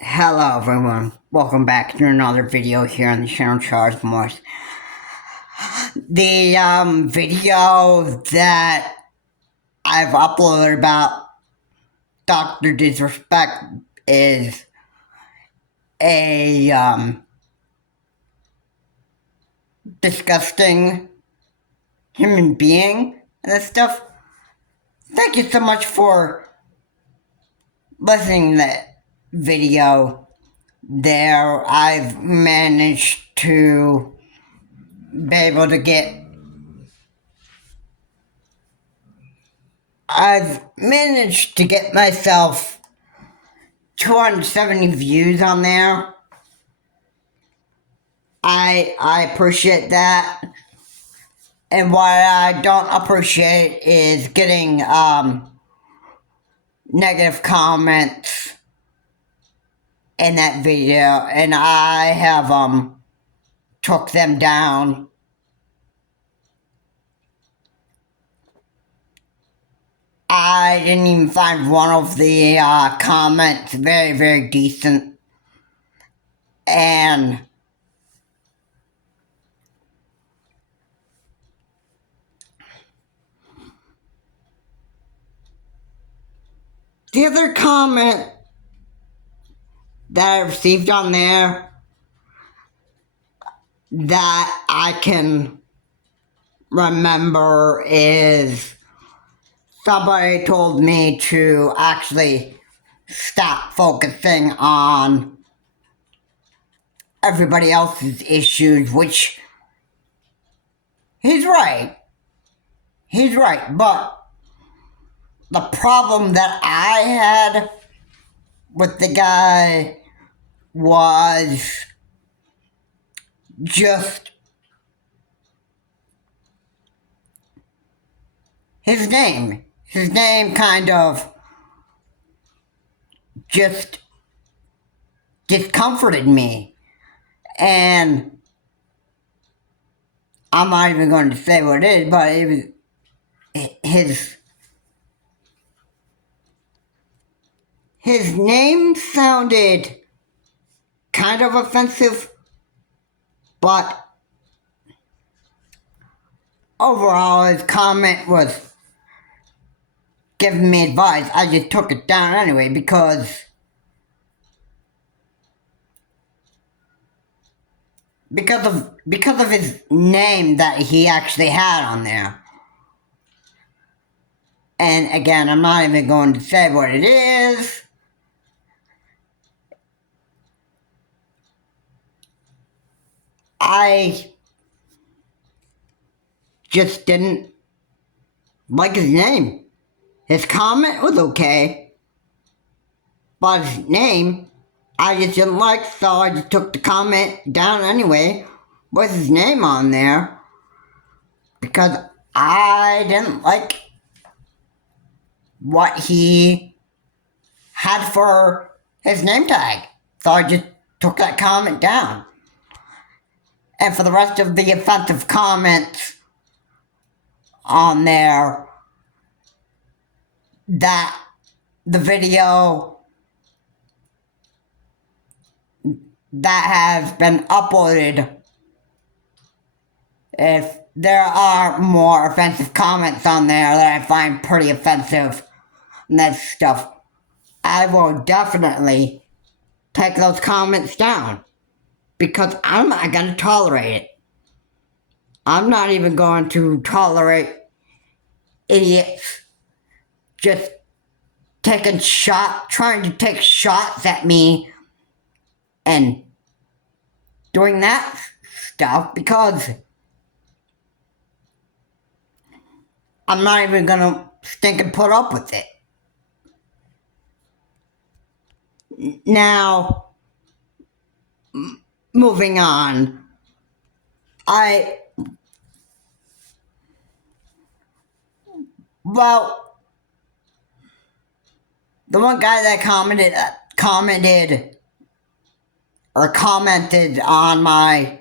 Hello everyone, welcome back to another video here on the channel Charles Morse. The video that I've uploaded about Dr. Disrespect is a disgusting human being and that stuff. Thank you so much for listening to that video there. I've managed to be able to get myself 270 views on there. I appreciate that. And what I don't appreciate is getting negative comments in that video, and I have took them down. I didn't even find one of the comments very, very decent. And the other comment that I received on there that I can remember is somebody told me to actually stop focusing on everybody else's issues, which he's right. He's right, but the problem that I had with the guy was just his name. His name kind of just discomforted me. And I'm not even going to say what it is, but it was his name sounded kind of offensive, but overall his comment was giving me advice. I just took it down anyway because of his name that he actually had on there. And again, I'm not even going to say what it is. I just didn't like his name. His comment was okay, but his name I just didn't like, so I just took the comment down anyway with his name on there because I didn't like what he had for his name tag. So I just took that comment down. And for the rest of the offensive comments on there, that the video that has been uploaded, if there are more offensive comments on there that I find pretty offensive and that stuff, I will definitely take those comments down because I'm not going to tolerate it. I'm not even going to tolerate idiots just trying to take shots at me and doing that stuff because I'm not even gonna stink and put up with it. Now, moving on, the one guy that commented on my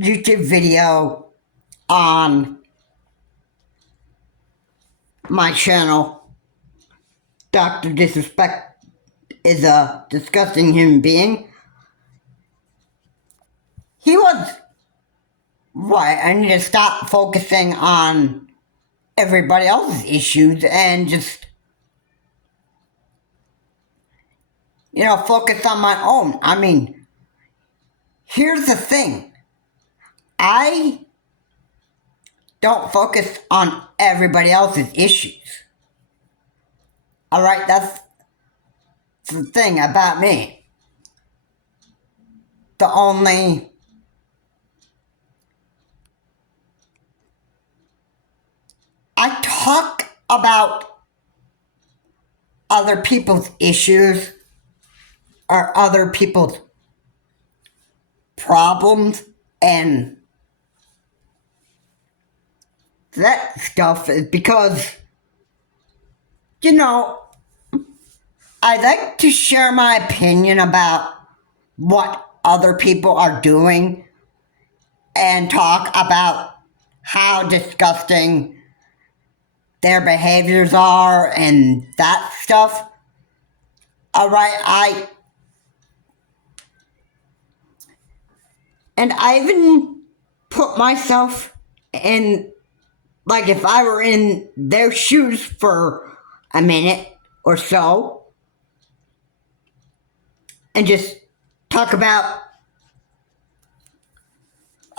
YouTube video on my channel Dr. Disrespect is a disgusting human being. He was right. I need to stop focusing on everybody else's issues and just, focus on my own. I mean, here's the thing. I don't focus on everybody else's issues. Alright, that's the thing about me. I talk about other people's issues or other people's problems and that stuff is because, I like to share my opinion about what other people are doing and talk about how disgusting their behaviors are and that stuff. Alright, I even put myself in, like, if I were in their shoes for a minute or so and just talk about,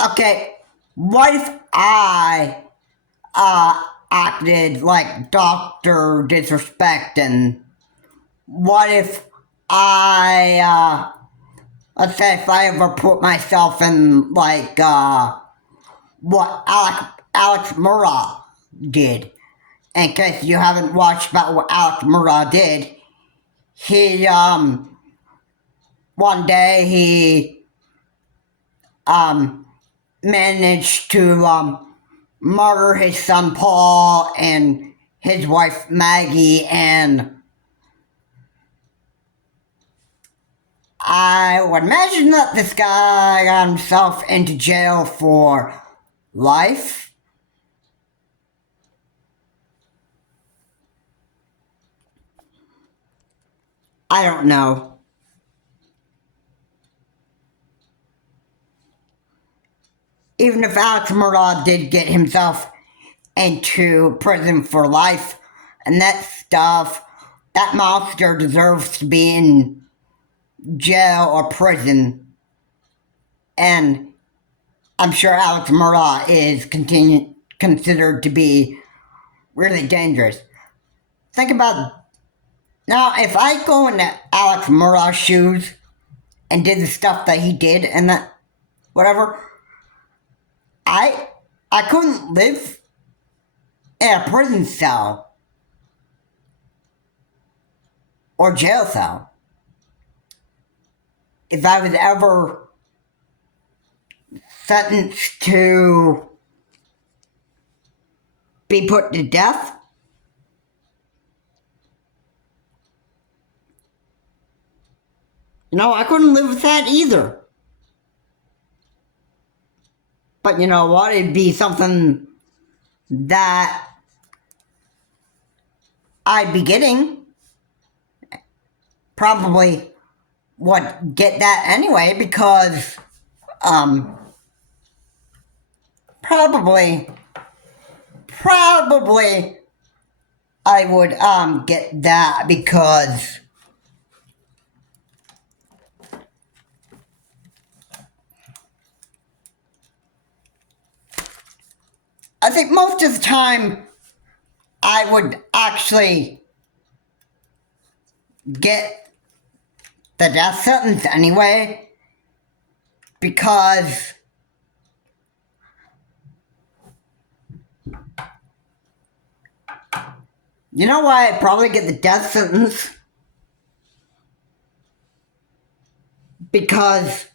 okay, what if I acted like Dr. Disrespect, and what if let's say if I ever put myself in, like, what Alex Murrah did. In case you haven't watched about what Alex Murrah did, he, one day he, managed to, murder his son Paul and his wife Maggie, and I would imagine that this guy got himself into jail for life. I don't know. Even if Alex Murdaugh did get himself into prison for life and that stuff, that monster deserves to be in jail or prison. And I'm sure Alex Murdaugh is considered to be really dangerous. Think about, now, if I go into Alex Murdaugh's shoes and did the stuff that he did and that, whatever, I couldn't live in a prison cell or jail cell. If I was ever sentenced to be put to death, I couldn't live with that either. But you know what? It'd be something that I'd be getting. Probably would get that anyway because, probably I would, get that because I think most of the time I would actually get the death sentence anyway, because you know why I'd probably get the death sentence? Because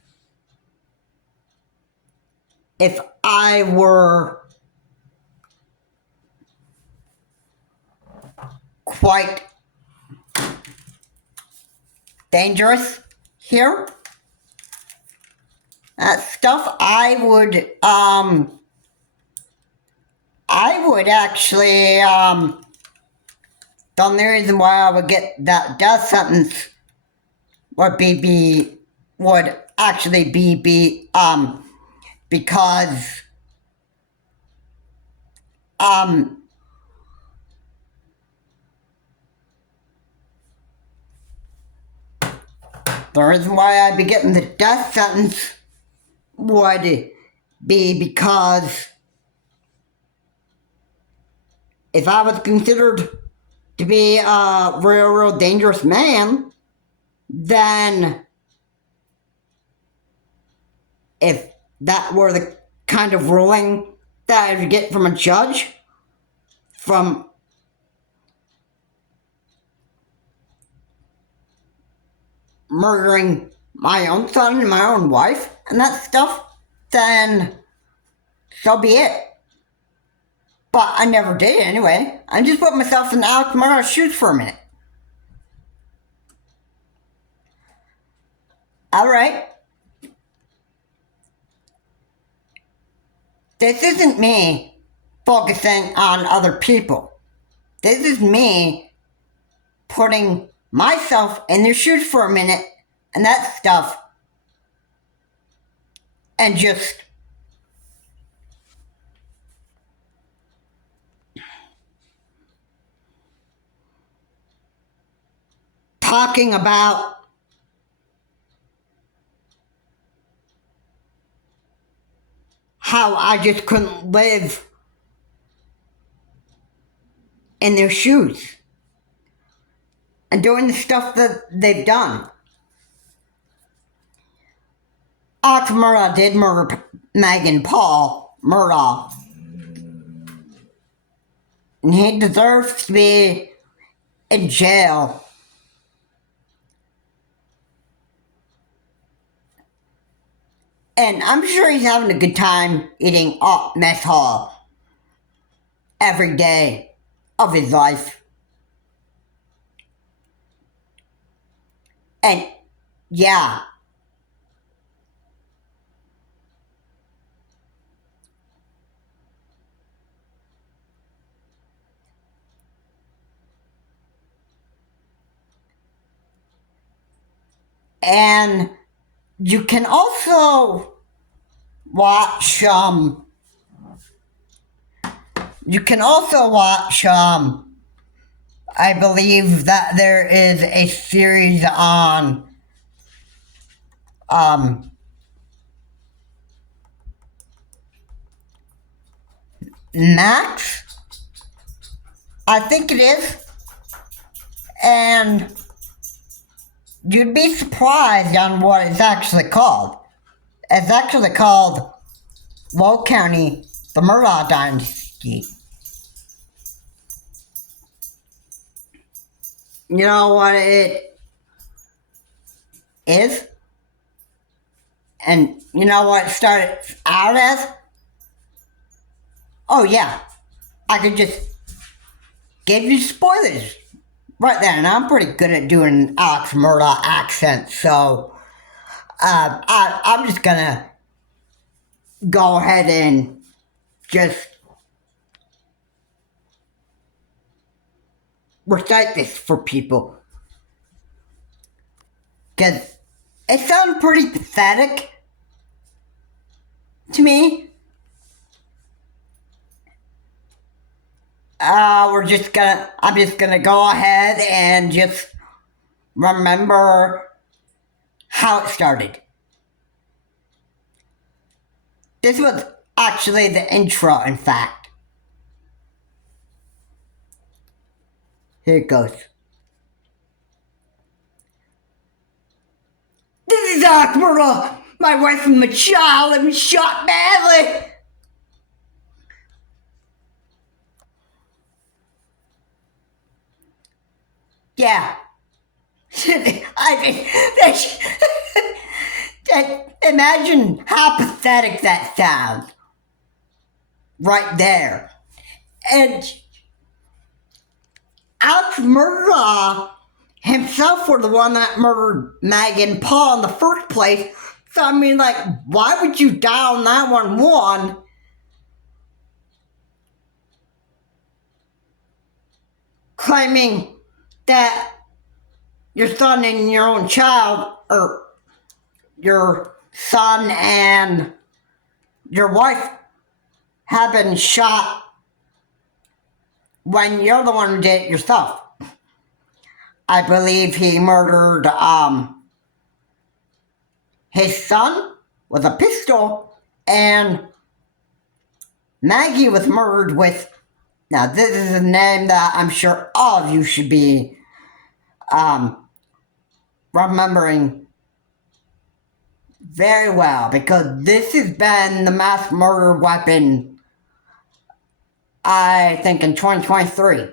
if I were quite dangerous here, that stuff, I would actually, the only reason why I would get that death sentence would actually be because the reason why I'd be getting the death sentence would be because if I was considered to be a real dangerous man, then if that were the kind of ruling that I would get from a judge, from murdering my own son and my own wife and that stuff, then so be it. But I never did anyway. I just put myself in Alex Murrah's shoes for a minute. Alright. This isn't me focusing on other people. This is me putting myself in their shoes for a minute and that stuff, and just talking about how I just couldn't live in their shoes and doing the stuff that they've done. Alex Murrah did murder Megan Paul Murrah, and he deserves to be in jail. And I'm sure he's having a good time eating mess hall every day of his life. And yeah, and you can also watch I believe that there is a series on Max, I think it is, and you'd be surprised on what it's actually called. It's actually called Low County, the Murrah Dynasty. You know what it is? And you know what it started out as? Oh yeah, I could just give you spoilers right there, and I'm pretty good at doing Alex Murrah accent, so I'm just gonna go ahead and just recite this for people, because it sounds pretty pathetic to me. I'm just gonna go ahead and just remember how it started. This was actually the intro, in fact. Here it goes. This is Alex Murrah. My wife and my child have been shot badly. Yeah. Imagine how pathetic that sounds. Right there. And Alex Murrah himself were the one that murdered Megan Paul in the first place. So I mean, like, why would you dial 911 claiming that your son and your own child, or your son and your wife, have been shot when you're the one who did it yourself. I believe he murdered his son with a pistol, and Maggie was murdered with, now this is a name that I'm sure all of you should be remembering very well, because this has been the mass murder weapon, I think, in 2023.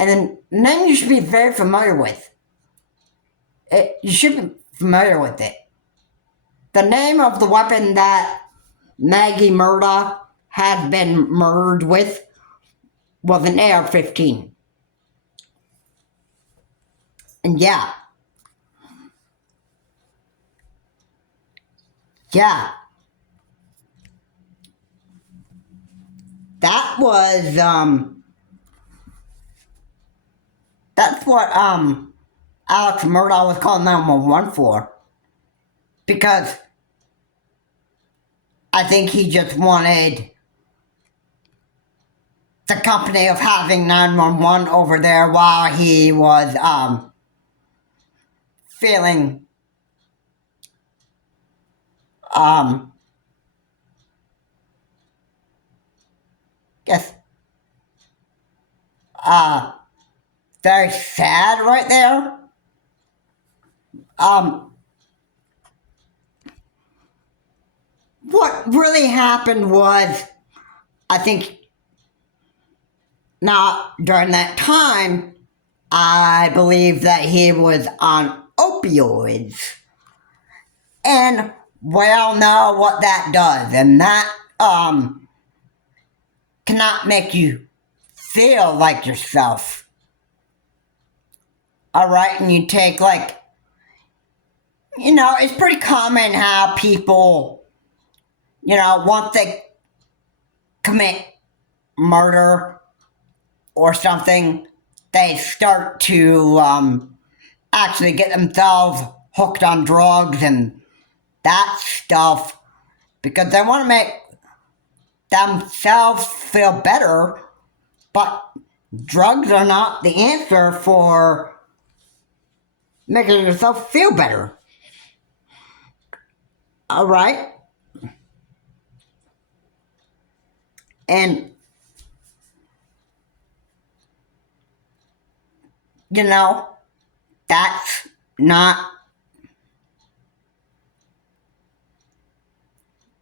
And then name you should be very familiar with. You should be familiar with it. The name of the weapon that Maggie Murda had been murdered with was an AR-15. And yeah. That was, that's what, Alex Murdaugh was calling 911 for. Because I think he just wanted the company of having 911 over there while he was, feeling, very sad right there. What really happened was, I think, now during that time, I believe that he was on opioids. And we all know what that does, and that cannot make you feel like yourself. Alright, and you take, like, it's pretty common how people, once they commit murder or something, they start to actually get themselves hooked on drugs and that stuff, because they want to make themselves feel better, but drugs are not the answer for making yourself feel better. Alright? And, that's not,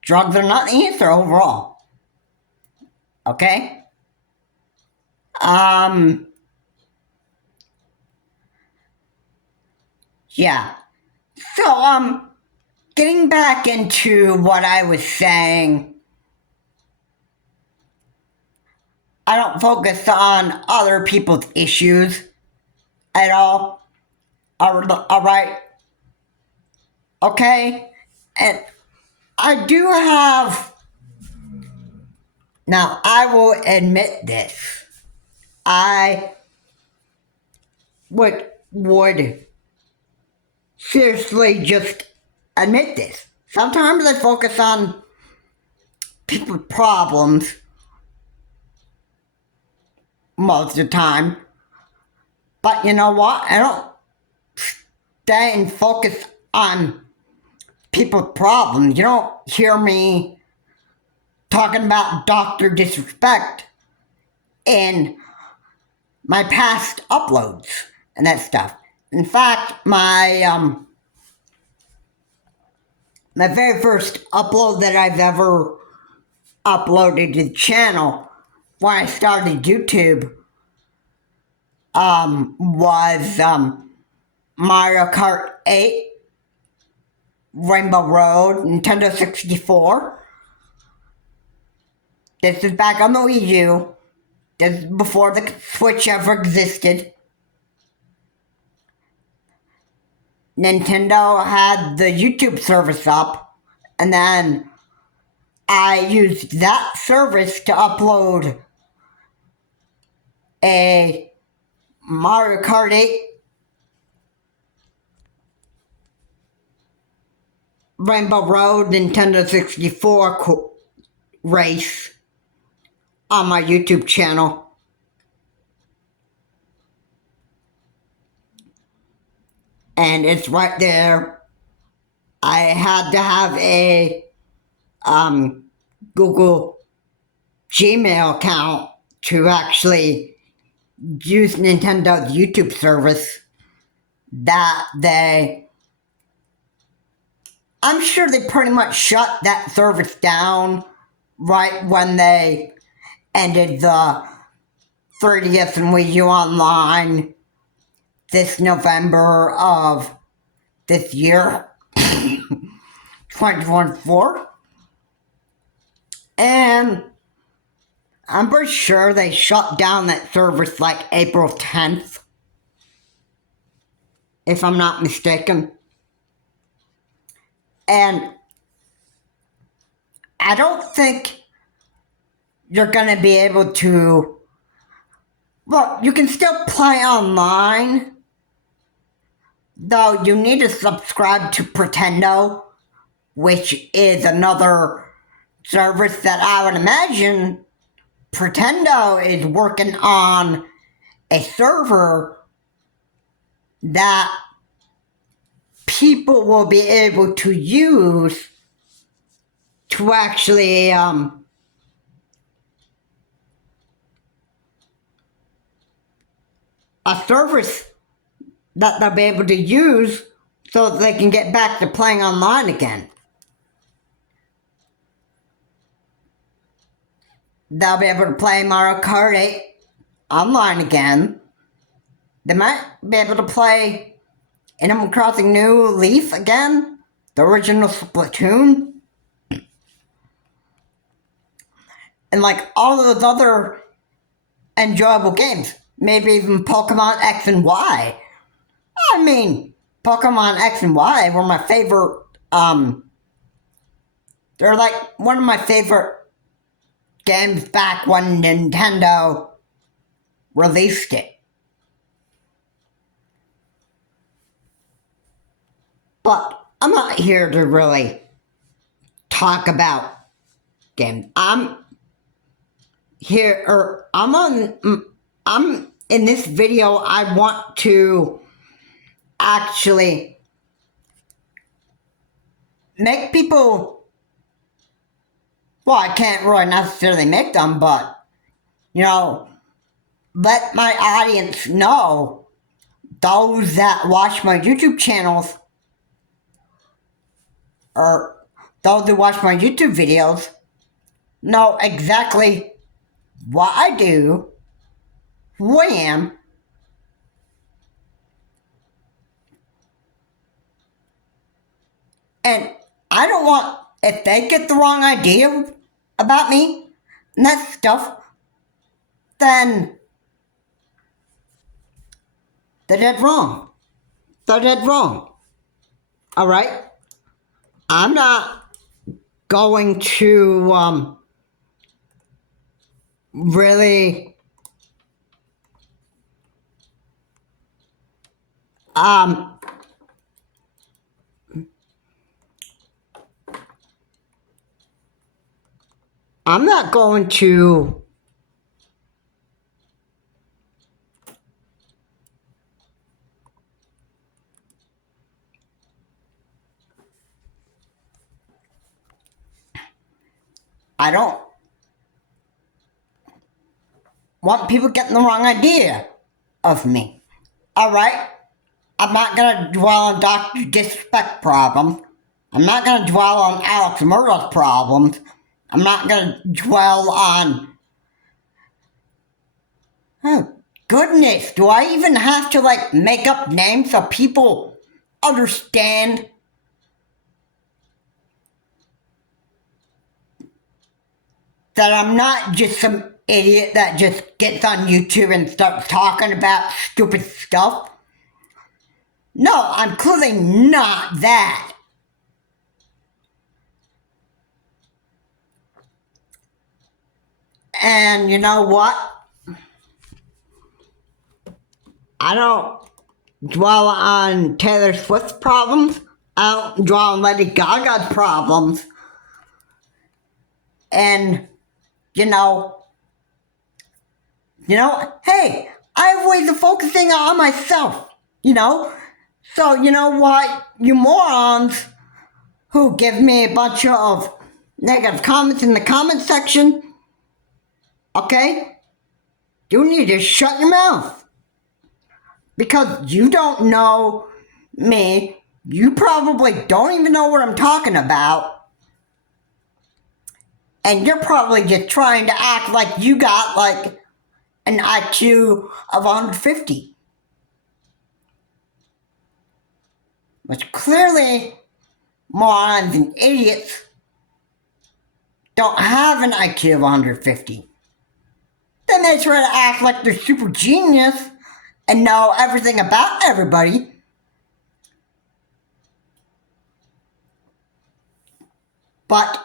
drugs are not the answer overall. Okay? Yeah. So, getting back into what I was saying, I don't focus on other people's issues at all. Alright? Okay? And I do have, now I will admit this, I would seriously just admit this. Sometimes I focus on people's problems most of the time, but you know what? I don't stay and focus on people's problems. You don't hear me talking about Dr. Disrespect in my past uploads and that stuff. In fact, my very first upload that I've ever uploaded to the channel when I started YouTube was Mario Kart 8, Rainbow Road, Nintendo 64. This is back on the Wii U. This is before the Switch ever existed. Nintendo had the YouTube service up, and then I used that service to upload a Mario Kart 8, Rainbow Road, Nintendo 64 race on my YouTube channel. And it's right there. I had to have a Google Gmail account to actually use Nintendo's YouTube service that I'm sure they pretty much shut that service down right when they ended the 30th and Wii U Online this November of this year, 2024. And I'm pretty sure they shut down that service like April 10th, if I'm not mistaken. And I don't think you're going to be able to... Well, you can still play online, though you need to subscribe to Pretendo, which is another service that I would imagine Pretendo is working on a server that people will be able to use to actually a service that they'll be able to use so that they can get back to playing online again. They'll be able to play Mario Kart 8 online again. They might be able to play Animal Crossing New Leaf again, the original Splatoon, and like all of those other enjoyable games. Maybe even Pokemon X and Y. I mean, Pokemon X and Y were my favorite, they're like one of my favorite games back when Nintendo released it. But I'm not here to really talk about games. I'm in this video, I want to actually make people, well, I can't really necessarily make them, but, let my audience know, those that watch my YouTube channels, or those who watch my YouTube videos, know exactly what I do, who I am, and I don't want, if they get the wrong idea about me and that stuff, then they're dead wrong. They're dead wrong. Alright? I'm not going to really I'm not going to I don't want people getting the wrong idea of me. Alright? I'm not going to dwell on Dr. Disrespect problems. I'm not going to dwell on Alex Murdoch's problems. I'm not going to dwell on... Oh, goodness, do I even have to, make up names so people understand that I'm not just some idiot that just gets on YouTube and starts talking about stupid stuff? No, I'm clearly not that. And you know what? I don't dwell on Taylor Swift's problems. I don't dwell on Lady Gaga's problems. And, you know, hey, I have ways of focusing on myself, So, you know what, you morons who give me a bunch of negative comments in the comment section, okay? You need to shut your mouth. Because you don't know me. You probably don't even know what I'm talking about. And you're probably just trying to act like you got like an IQ of 150. Which clearly morons and idiots don't have an IQ of 150. Then they try to act like they're super genius and know everything about everybody. But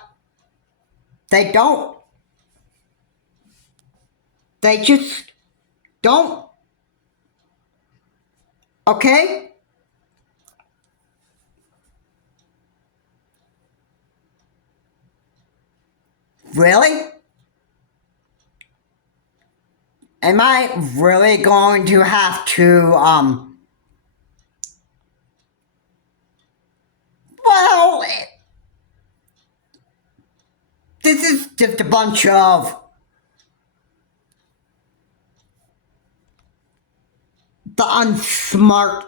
they don't. They just don't. Okay? Really? Am I really going to have to, well, this is just a bunch of the unsmart.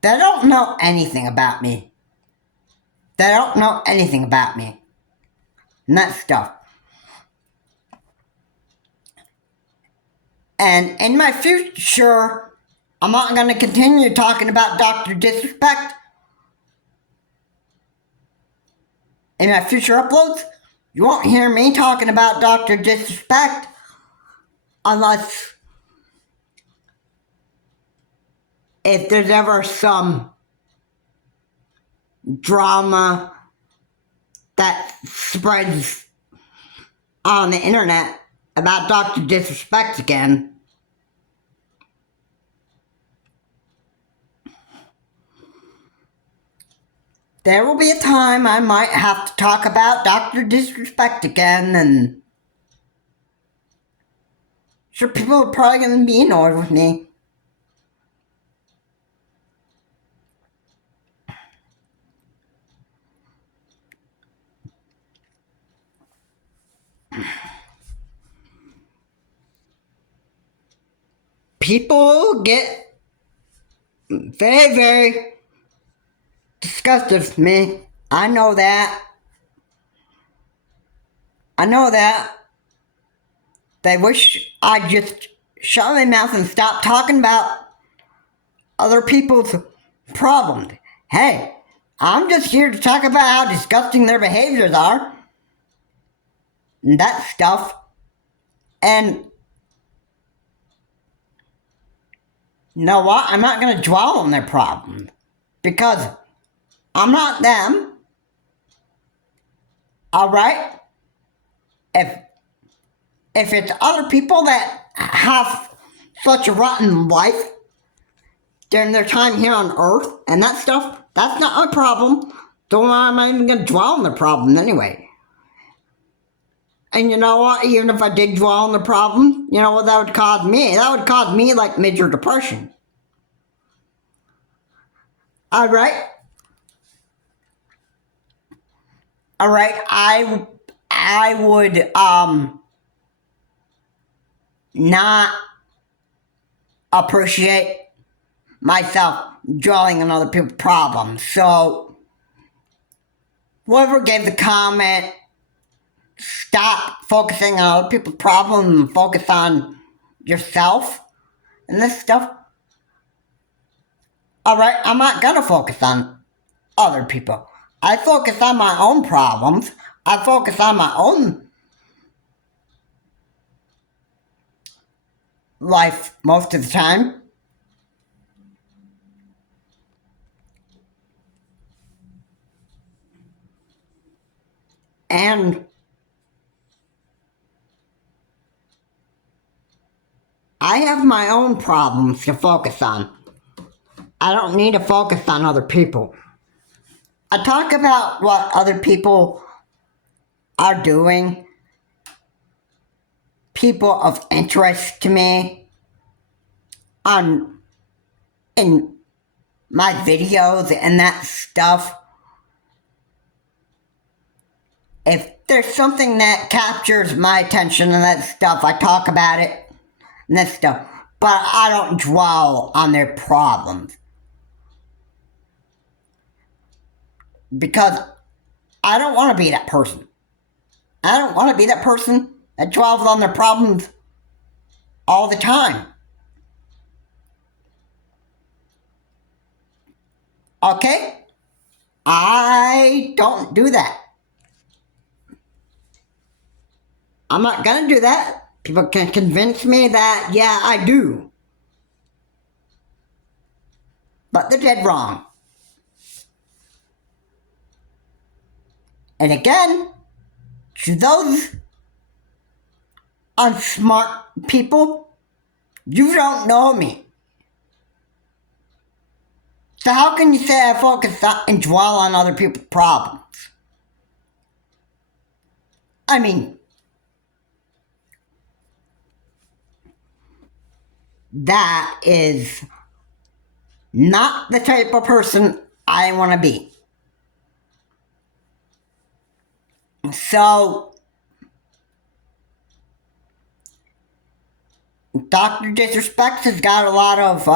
They don't know anything about me. They don't know anything about me. And that stuff. And in my future, I'm not going to continue talking about Dr. Disrespect. In my future uploads, you won't hear me talking about Dr. Disrespect unless if there's ever some drama that spreads on the internet about Dr. Disrespect again. There will be a time I might have to talk about Dr. Disrespect again, and sure, people are probably going to be annoyed with me. People get very, very disgusted with me. I know that. They wish I'd just shut my mouth and stop talking about other people's problems. Hey, I'm just here to talk about how disgusting their behaviors are. And that stuff. And you know what? I'm not going to dwell on their problems. Because I'm not them. Alright? If it's other people that have such a rotten life during their time here on Earth and that stuff, that's not my problem. So I'm not even going to dwell on the problem anyway. And you know what? Even if I did dwell on the problem, you know what that would cause me? That would cause me like major depression. Alright? I would not appreciate myself dwelling on other people's problems. So whoever gave the comment, stop focusing on other people's problems and focus on yourself and this stuff. Alright, I'm not gonna focus on other people. I focus on my own problems. I focus on my own life most of the time. And I have my own problems to focus on. I don't need to focus on other people. I talk about what other people are doing, people of interest to me, in my videos and that stuff. If there's something that captures my attention and that stuff, I talk about it and that stuff. But I don't dwell on their problems. Because I don't want to be that person. I don't want to be that person that dwells on their problems all the time. Okay? I don't do that. I'm not gonna do that. People can convince me that, yeah, I do. But they're dead wrong. And again, to those unsmart people, you don't know me. So how can you say I focus on and dwell on other people's problems? I mean, that is not the type of person I want to be. So, Dr. Disrespect has got a lot of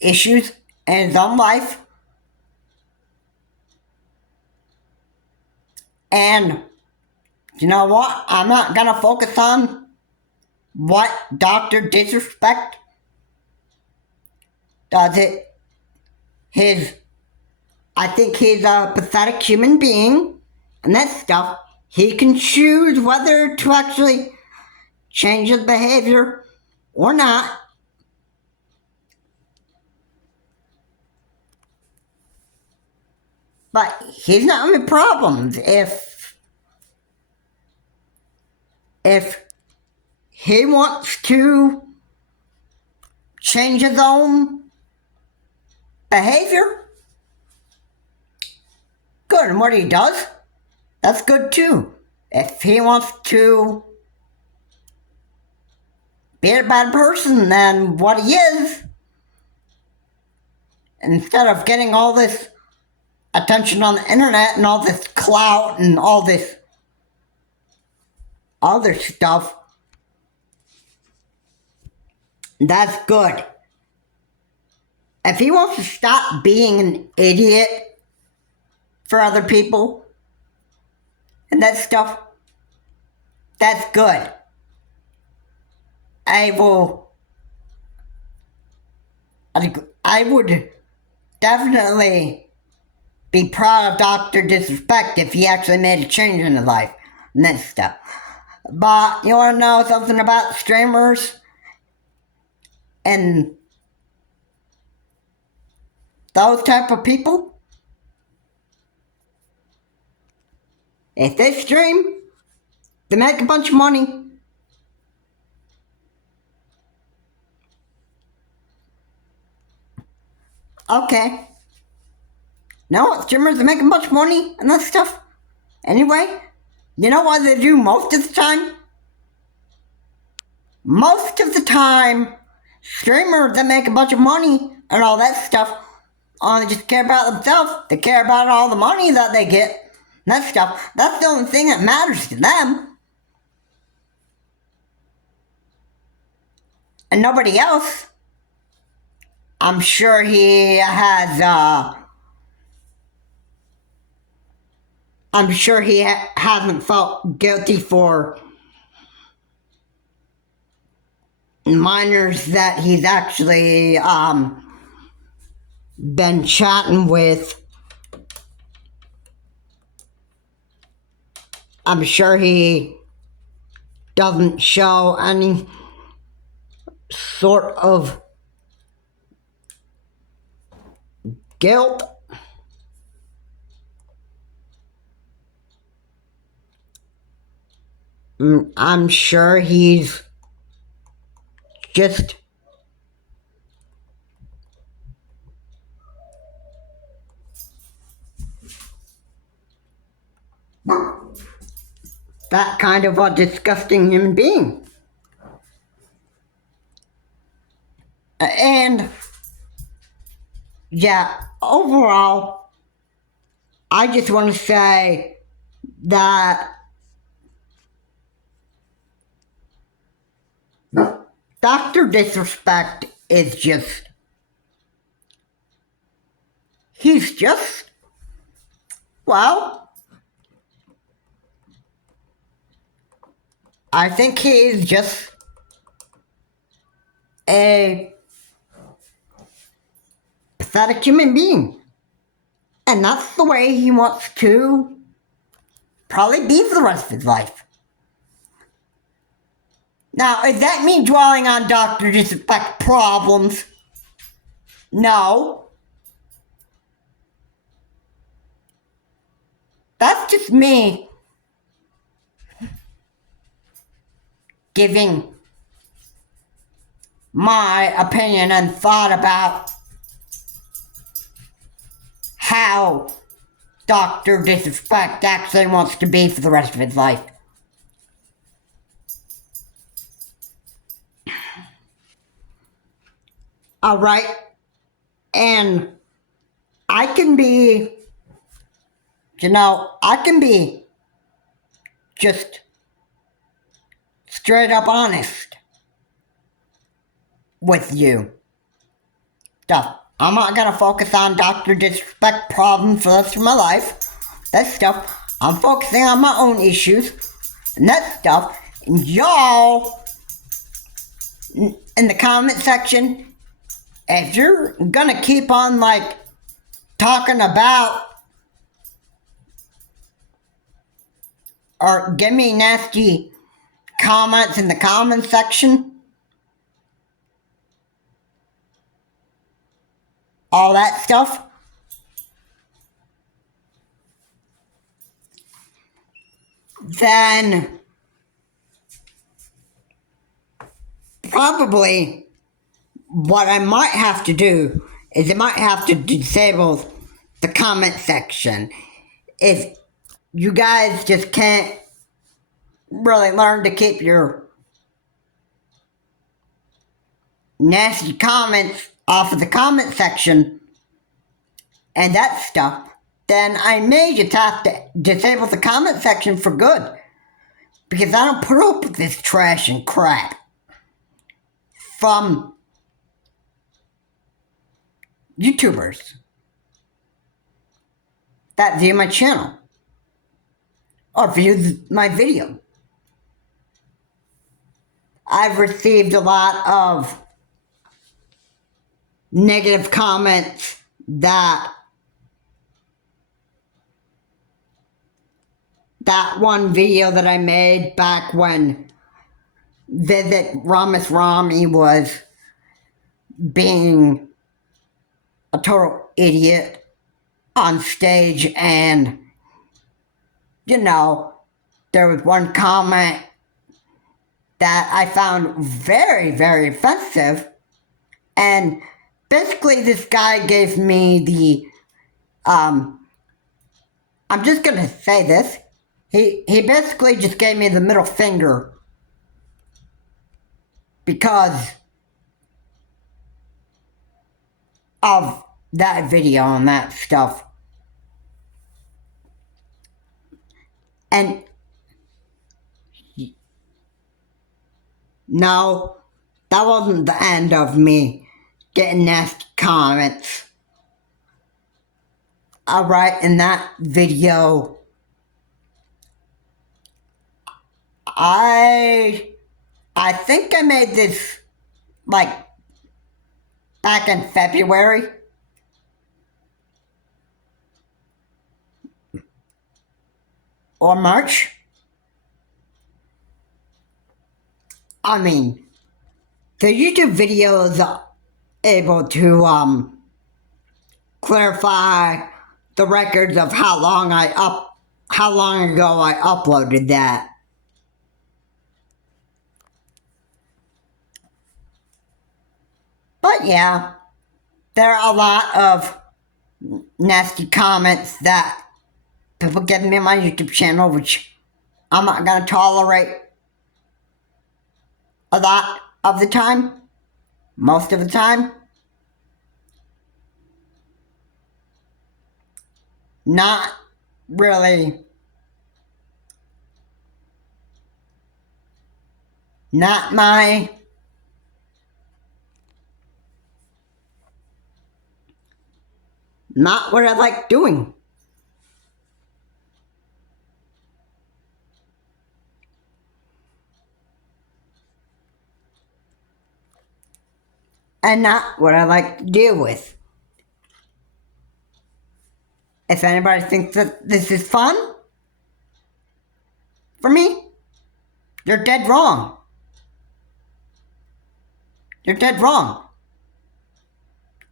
issues in his own life. And you know what? I'm not going to focus on what Dr. Disrespect does it. I think he's a pathetic human being and that stuff. He can choose whether to actually change his behavior or not. But he's not having problems if he wants to change his own behavior. Good, and what he does, that's good too. If he wants to be a bad person than what he is, instead of getting all this attention on the internet and all this clout and all this other stuff, that's good. If he wants to stop being an idiot for other people and that stuff, that's good. I would definitely be proud of Dr. Disrespect if he actually made a change in his life and that stuff. But you want to know something about streamers and those type of people? If they stream, they make a bunch of money. Okay. No, streamers are making much money and that stuff. Anyway, you know what they do most of the time? Most of the time, streamers that make a bunch of money and all that stuff, they just care about themselves. They care about all the money that they get and that stuff. That's the only thing that matters to them. And nobody else. I'm sure he has, I'm sure he hasn't felt guilty for minors that he's actually been chatting with. I'm sure he doesn't show any sort of guilt. I'm sure he's just that kind of a disgusting human being. And yeah, overall, I just want to say that Dr. Disrespect is just, he's just, well, I think he's just a pathetic human being. And that's the way he wants to probably be for the rest of his life. Now, is that me dwelling on Dr. Disrespect problems? No. That's just me giving my opinion and thought about how Dr. Disrespect actually wants to be for the rest of his life. Alright, and I can be just straight up honest with you. Stuff. I'm not gonna focus on Dr. Disrespect problems for the rest of my life. That stuff. I'm focusing on my own issues. And that stuff. And y'all, in the comment section, if you're gonna keep on, talking about or give me nasty comments in the comment section, all that stuff, then probably what I might have to do is I might have to disable the comment section. If you guys just can't really learn to keep your nasty comments off of the comment section and that stuff, then I may just have to disable the comment section for good. Because I don't put up with this trash and crap from YouTubers that view my channel or view my video. I've received a lot of negative comments that one video that I made back when Visit Ramis Rami was being a total idiot on stage, and there was one comment that I found very, very offensive, and basically this guy gave me the I'm just gonna say this, he basically just gave me the middle finger because of that video and that stuff. And no, that wasn't the end of me getting nasty comments. Alright, in that video, I think I made this back in February. Or March. I mean, the YouTube video is able to clarify the records of how long ago I uploaded that. yeah, there are a lot of nasty comments that people give me on my YouTube channel, which I'm not going to tolerate a lot of the time, most of the time. Not really, not my, not what I like doing. And not what I like to deal with. If anybody thinks that this is fun, for me, you're dead wrong. You're dead wrong.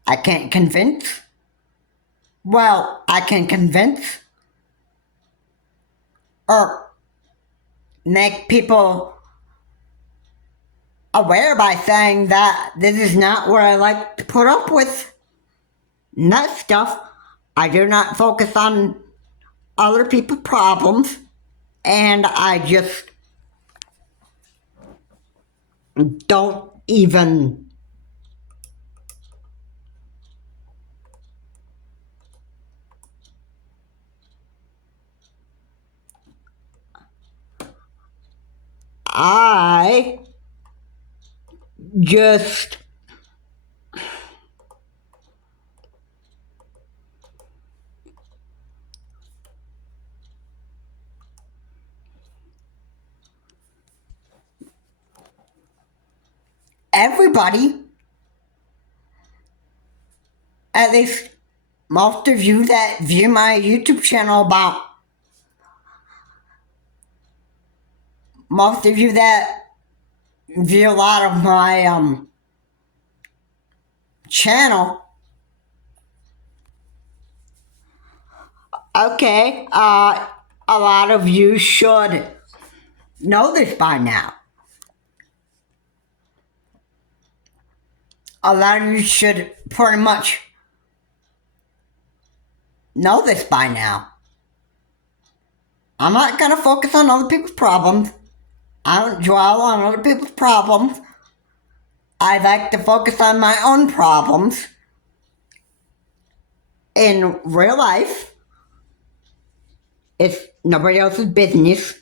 I can't convince. Well, I can convince or make people aware by saying that this is not what I like to put up with. And that stuff, I do not focus on other people's problems, and I just don't even I just everybody, at least most of you that view my YouTube channel, about most of you that view a lot of my channel, okay, a lot of you should know this by now. A lot of you should pretty much know this by now. I'm not going to focus on other people's problems. I don't dwell on other people's problems. I like to focus on my own problems. In real life, it's nobody else's business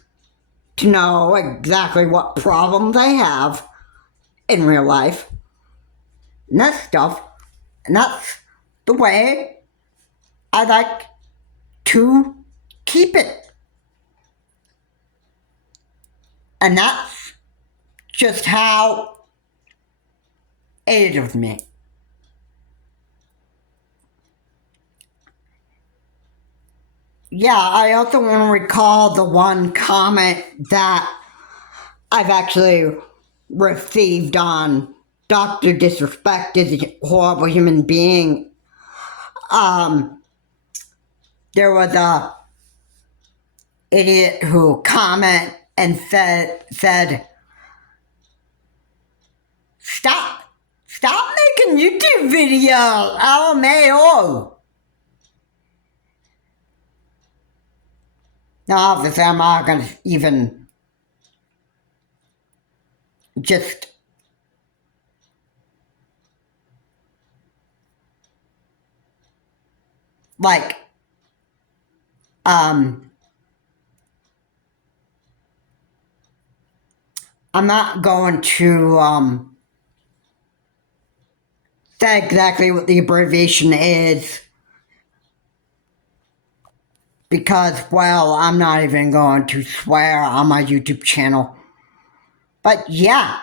to know exactly what problems I have in real life. And that stuff. And that's the way I like to keep it. And that's just how it is with me. Yeah, I also want to recall the one comment that I've actually received on Dr. Disrespect is a horrible human being. There was a idiot who commented and said, stop making YouTube videos, LMAO. Now, obviously, I'm not going to even just like, I'm not going to say exactly what the abbreviation is, because, well, I'm not even going to swear on my YouTube channel. But yeah,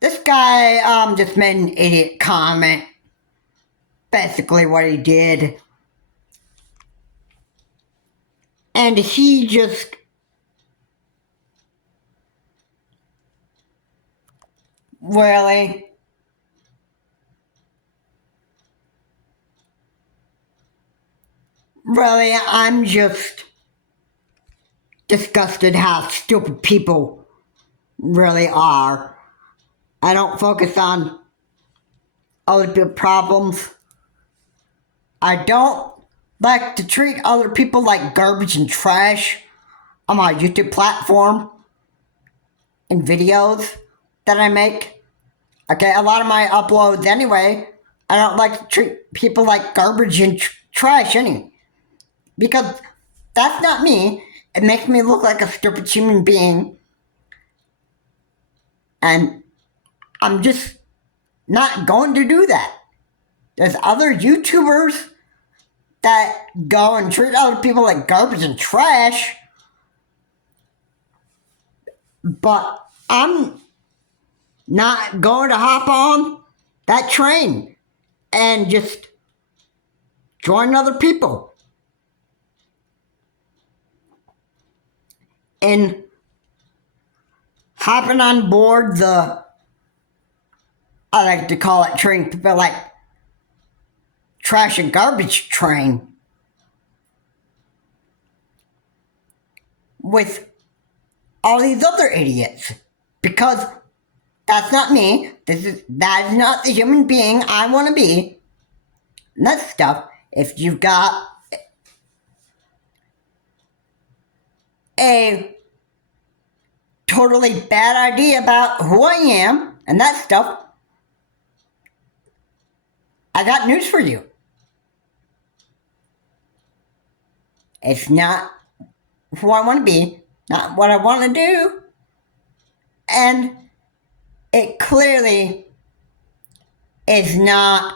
this guy just made an idiot comment. Basically what he did. And he just really I'm just disgusted how stupid people really are. I don't focus on other people's problems. I don't like to treat other people like garbage and trash on my YouTube platform and videos that I make. Okay, a lot of my uploads anyway, I don't like to treat people like garbage and trash anyway. Because that's not me. It makes me look like a stupid human being. And I'm just not going to do that. There's other YouTubers that go and treat other people like garbage and trash. But I'm not going to hop on that train and just join other people in hopping on board the, I like to call it treating people like trash and garbage train with all these other idiots, because that's not me. That is not the human being I want to be. And that stuff, if you've got a totally bad idea about who I am and that stuff, I got news for you. It's not who I want to be, not what I want to do, and it clearly is not.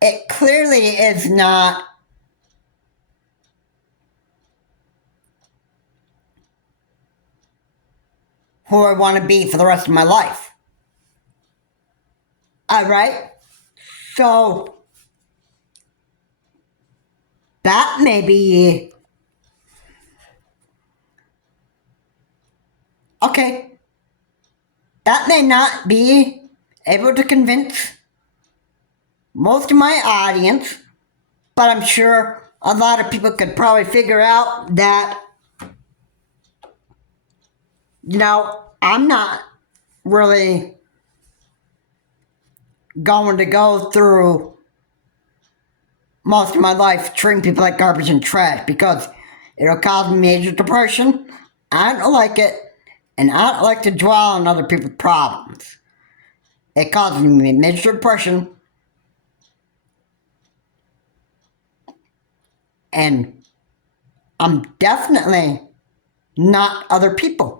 It clearly is not who I want to be for the rest of my life. Alright? So, that may be. Okay. That may not be able to convince most of my audience, but I'm sure a lot of people could probably figure out that, I'm not really going to go through most of my life treating people like garbage and trash, because it'll cause me major depression. I don't like it, and I don't like to dwell on other people's problems. It causes me major depression, and I'm definitely not other people.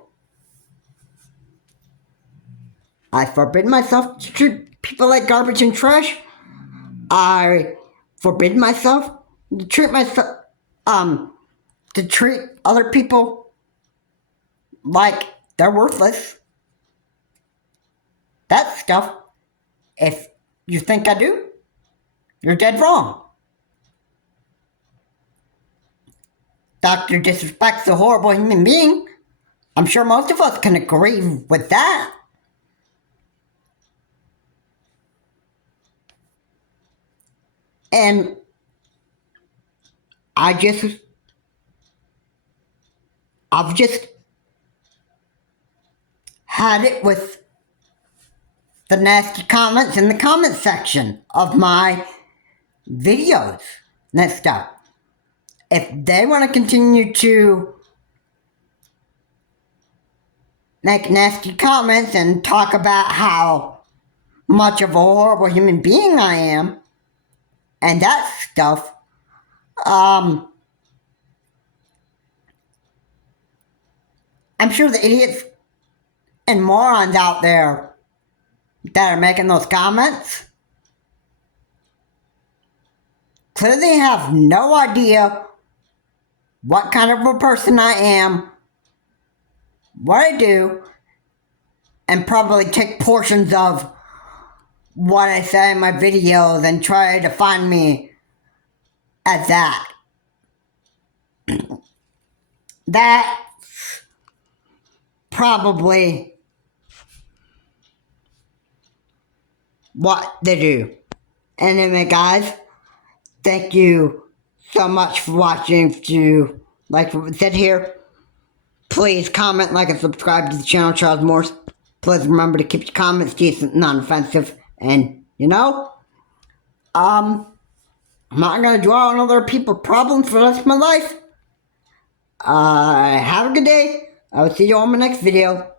I forbid myself to treat people like garbage and trash. I forbid myself to treat other people like they're worthless. That stuff, if you think I do, you're dead wrong. Dr. Disrespect's a horrible human being. I'm sure most of us can agree with that. And I've just had it with the nasty comments in the comment section of my videos and that stuff. If they want to continue to make nasty comments and talk about how much of a horrible human being I am and that stuff, I'm sure the idiots and morons out there that are making those comments clearly have no idea what kind of a person I am, what I do, and probably take portions of what I say in my videos and try to find me as that. That's probably what they do. Anyway, guys, thank you so much for watching. If you like what we said here, Please comment, like, and subscribe to the channel, Charles Morse. Please remember to keep your comments decent and non-offensive. And, I'm not going to dwell on other people's problems for the rest of my life. Have a good day. I will see you on my next video.